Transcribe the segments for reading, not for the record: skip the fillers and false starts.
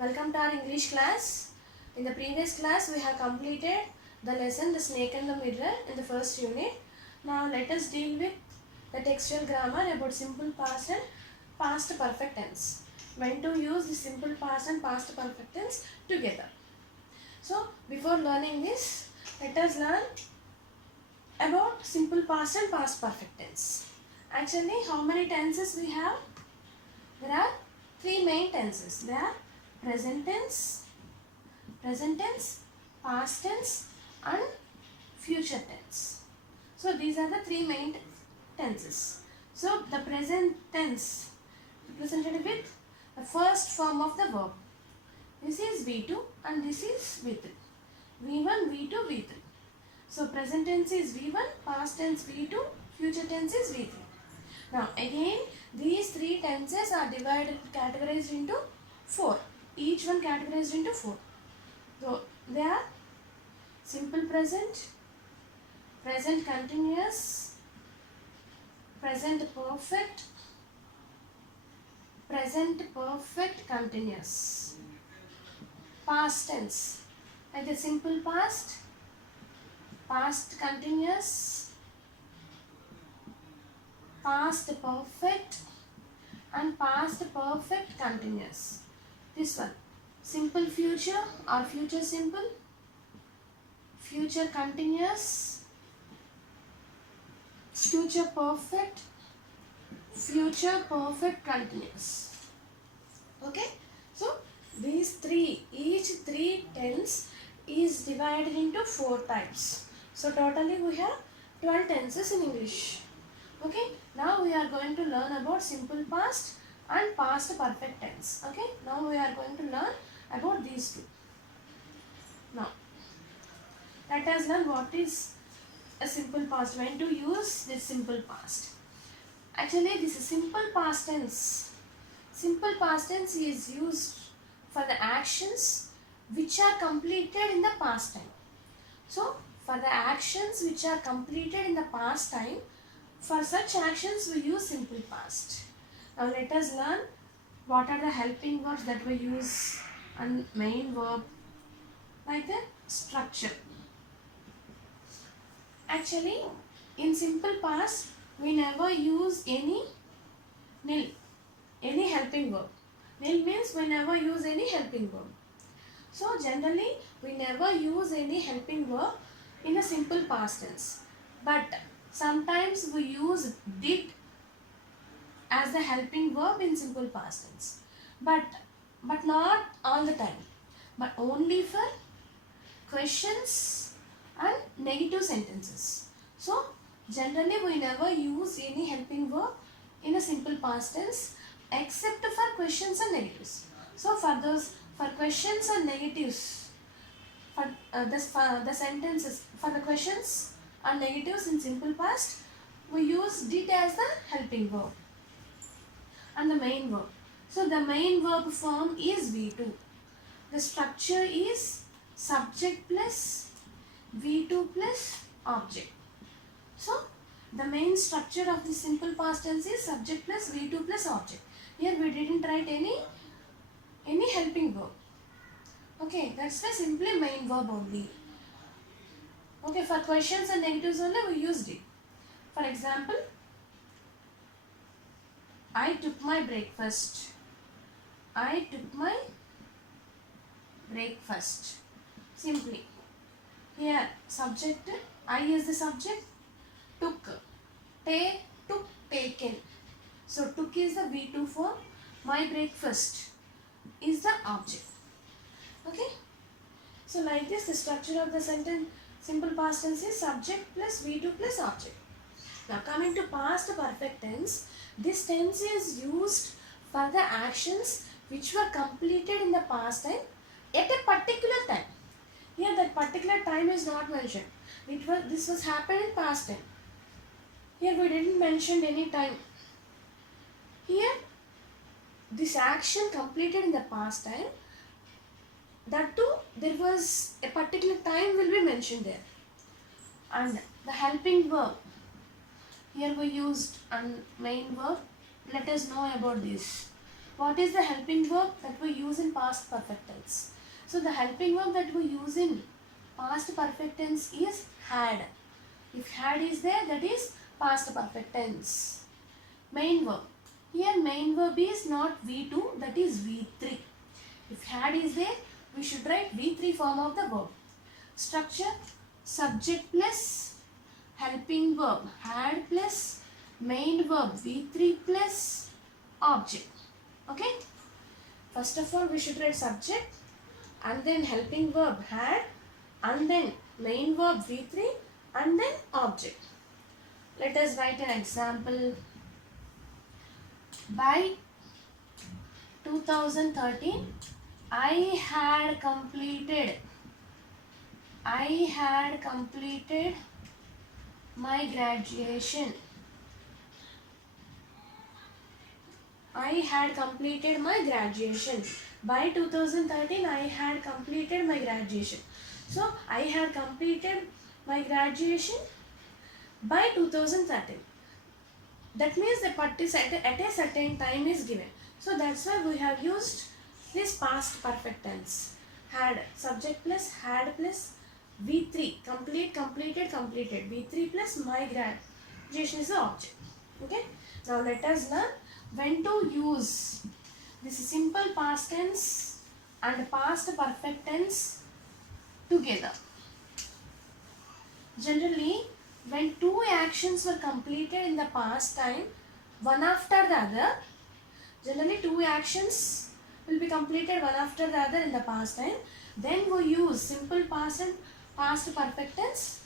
Welcome to our English class. In the previous class, we have completed the lesson The Snake and the Mirror in the first unit. Now let us deal with the textual grammar about simple past and past perfect tense. When to use the simple past and past perfect tense together. So before learning this, let us learn about simple past and past perfect tense. Actually, how many tenses we have? There are three main tenses. They are present tense, past tense and future tense. So these are the three main tenses. So the present tense represented with the first form of the verb. This is V2 and this is V3. V1, V2, V3. So present tense is V1, past tense V2, future tense is V3. Now again these three tenses are categorized into four. Each one categorized into four. So they are simple present, present continuous, present perfect continuous. Past tense like the simple past, past continuous, past perfect and past perfect continuous. This one simple future or future simple, future continuous, future perfect continuous. Okay, so these three, each three tense is divided into four types. So totally we have 12 tenses in English. Okay, now we are going to learn about simple past and past perfect tense. Okay, now we are going to learn about these two. Now let us learn what is a simple past, when to use this simple past. Actually this is simple past tense. Simple past tense is used for the actions which are completed in the past time. So for the actions which are completed in the past time, for such actions we use simple past. Now let us learn what are the helping verbs that we use and main verb, like the structure. Actually in simple past we never use any nil, any helping verb. Nil means we never use any helping verb. So generally we never use any helping verb in a simple past tense. But sometimes we use did as the helping verb in simple past tense. But not all the time. But only for questions and negative sentences. So generally we never use any helping verb in a simple past tense except for questions and negatives. So for questions and negatives, for the sentences, for the questions and negatives in simple past, we use did as the helping verb and the main verb. So the main verb form is V2. The structure is subject plus V2 plus object. So the main structure of the simple past tense is subject plus V2 plus object. Here we didn't write any helping verb. Okay, that's why simply main verb only. Okay, for questions and negatives only we used it. For example, I took my breakfast. I took my breakfast. Simply. Here subject, I is the subject, took, took, taken. So took is the V2 form, my breakfast is the object. Okay. So like this the structure of the sentence simple past tense is subject plus V2 plus object. Now coming to past perfect tense, this tense is used for the actions which were completed in the past time at a particular time. Here that particular time is not mentioned. This was happened in past time. Here we didn't mention any time. Here this action completed in the past time, that too there was a particular time will be mentioned there. And the helping verb, here we used a main verb. Let us know about this. What is the helping verb that we use in past perfect tense? So the helping verb that we use in past perfect tense is had. If had is there, that is past perfect tense. Main verb. Here main verb is not V2, that is V3. If had is there, we should write V3 form of the verb. Structure: subject plus helping verb had plus main verb V3 plus object. Okay? First of all, we should write subject and then helping verb had and then main verb V3 and then object. Let us write an example. By 2013, I had completed my graduation. I had completed my graduation. By 2013, I had completed my graduation. So, I had completed my graduation by 2013. That means the part is at a certain time is given. So, that's why we have used this past perfect tense. Had, subject plus had plus V3. Complete, completed, completed. V3 plus my graduation is the object. Okay. Now, let us learn when to use this simple past tense and past perfect tense together. Generally, when two actions were completed in the past time, one after the other, generally two actions will be completed one after the other in the past time, then we use simple past and past perfect tense.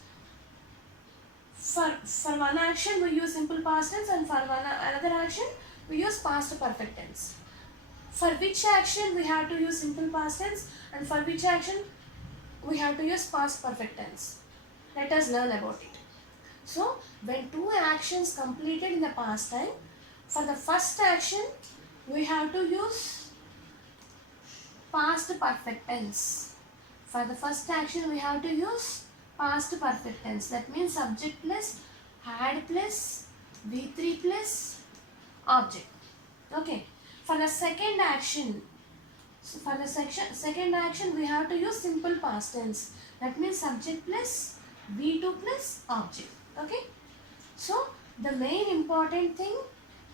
For one action we use simple past tense, and for another action we use past perfect tense. For which action we have to use simple past tense, and for which action we have to use past perfect tense. Let us learn about it. So, when two actions completed in the past time, for the first action we have to use past perfect tense. For the first action we have to use past perfect tense. That means subject plus had plus V3 plus object. Okay. For the second action, second action we have to use simple past tense. That means subject plus V2 plus object. Okay. So the main important thing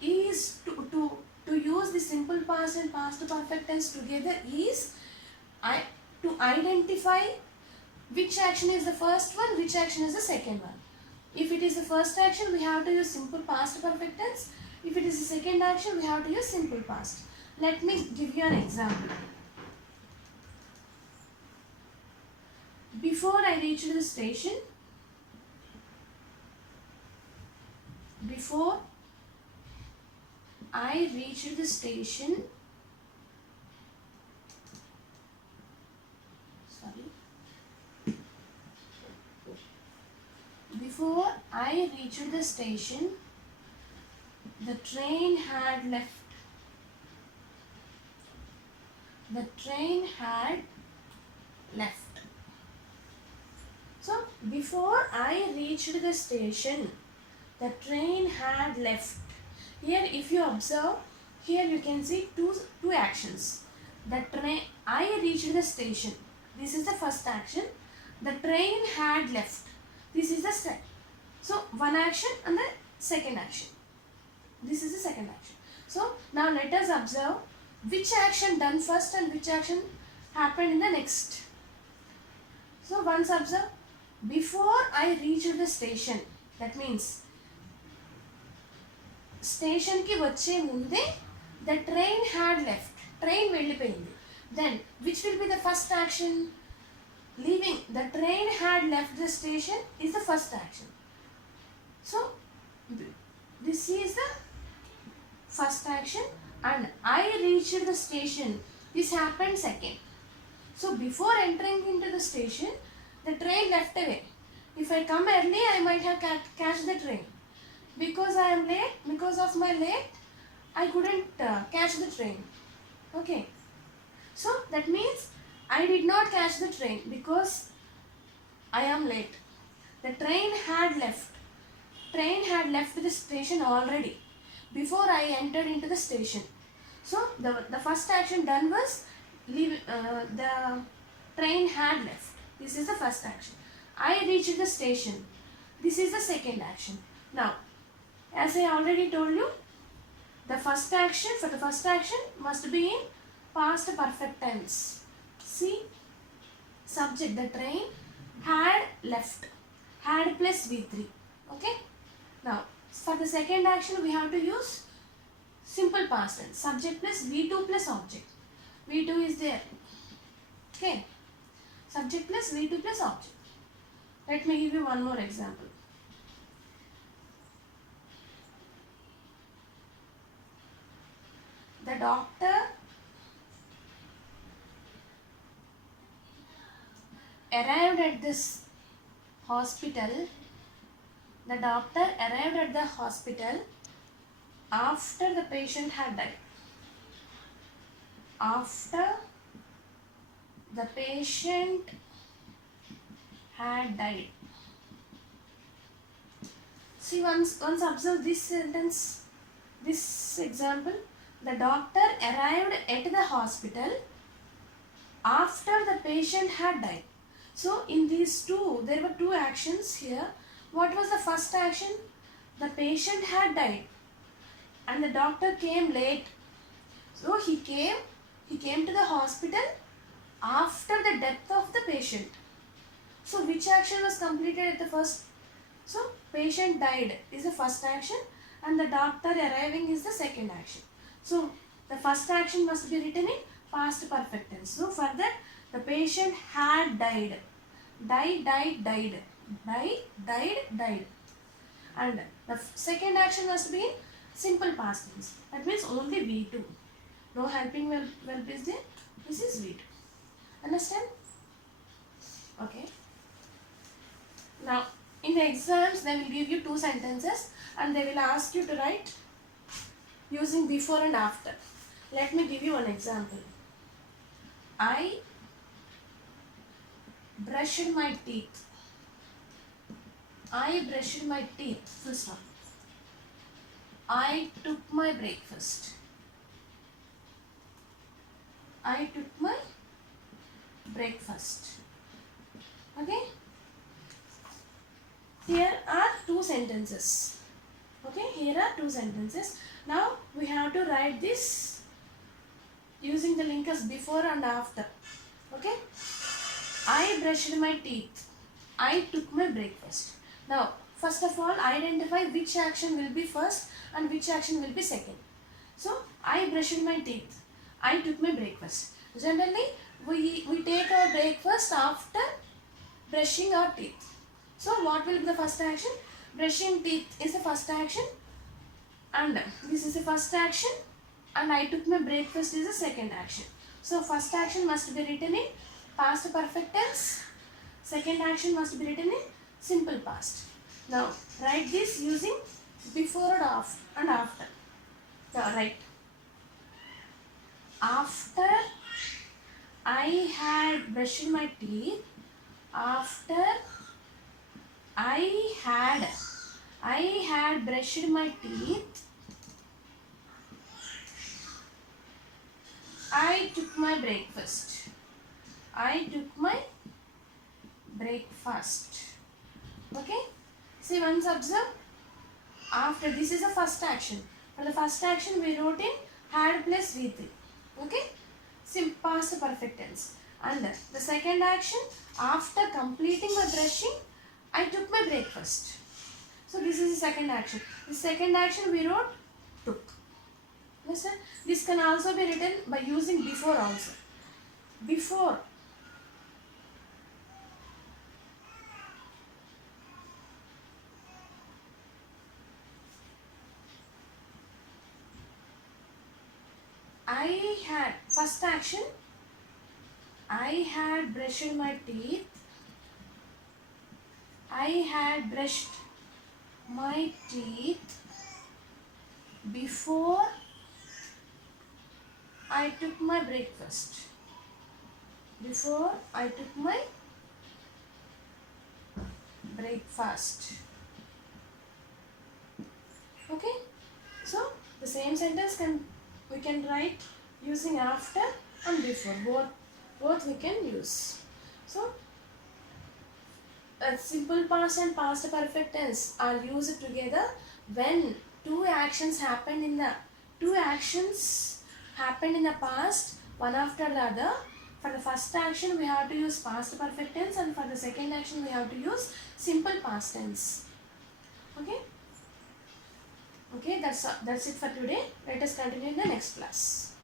is to use the simple past and past perfect tense together is to identify which action is the first one, which action is the second one. If it is the first action, we have to use simple past perfect tense. If it is the second action, we have to use simple past. Let me give you an example. Before I reached the station, the train had left. So, before I reached the station, the train had left. Here, if you observe, here you can see two actions. I reached the station. This is the first action. The train had left. This is the second. So, one action and the second action. This is the second action. So, now let us observe which action done first and which action happened in the next. So, once observe, before I reached the station, that means station ki vache munde the train had left. Train vellipoyindi. Then, which will be the first action? Leaving. The train had left the station is the first action. So, this is the first action and I reached the station. This happened second. So, before entering into the station, the train left away. If I come early, I might have catch the train. Because I am late, because of my late, I couldn't catch the train. Okay. So, that means I did not catch the train because I am late. The train had left. Train had left the station already before I entered into the station. So the first action done was the train had left. This is the first action. I reached the station. This is the second action. Now, as I already told you, the first action must be in past perfect tense. See, subject, the train had left. Had plus V3. Okay. Now, for the second action, we have to use simple past tense. Subject plus V2 plus object. V2 is there. Okay. Subject plus V2 plus object. Let me give you one more example. The doctor arrived at this hospital. The doctor arrived at the hospital after the patient had died. After the patient had died. See, once observe this sentence, this example. The doctor arrived at the hospital after the patient had died. So in these two, there were two actions here. What was the first action? The patient had died and the doctor came late. So he came to the hospital after the death of the patient. So which action was completed at the first? So patient died is the first action and the doctor arriving is the second action. So the first action must be written in past perfect tense. So for that, the patient had died. Died. And the second action must be in simple past tense. That means only V2. No helping verb is there. This is V2. Understand? Okay. Now, in the exams, they will give you two sentences and they will ask you to write using before and after. Let me give you one example. I brushed my teeth. I brushed my teeth. Full stop. I took my breakfast. I took my breakfast. Okay? Here are two sentences. Okay, here are two sentences. Now we have to write this using the link as before and after. Okay? I brushed my teeth. I took my breakfast. Now, first of all, identify which action will be first and which action will be second. So, I brushed my teeth. I took my breakfast. Generally, we take our breakfast after brushing our teeth. So, what will be the first action? Brushing teeth is the first action and this is the first action and I took my breakfast is the second action. So, first action must be written in past perfect tense. Second action must be written in simple past. Now, write this using before and after. Now, write. After I had brushed my teeth, after I had brushed my teeth, I took my breakfast. I took my breakfast. Okay? See, once observe. After this is the first action. For the first action we wrote in had plus V3. Okay? Past perfect tense. And the second action, after completing my brushing, I took my breakfast. So this is the second action. The second action we wrote took. Listen, this can also be written by using before also. Before. I had, first action, I had brushed my teeth. I had brushed my teeth before I took my breakfast. Before I took my breakfast. Okay? So, the same sentence can we can write using after and before, both we can use. So simple past and past perfect tense are used together when two actions happened in the past, one after the other. For the first action we have to use past perfect tense, and for the second action we have to use simple past tense. Okay, that's it for today. Let us continue in the next class.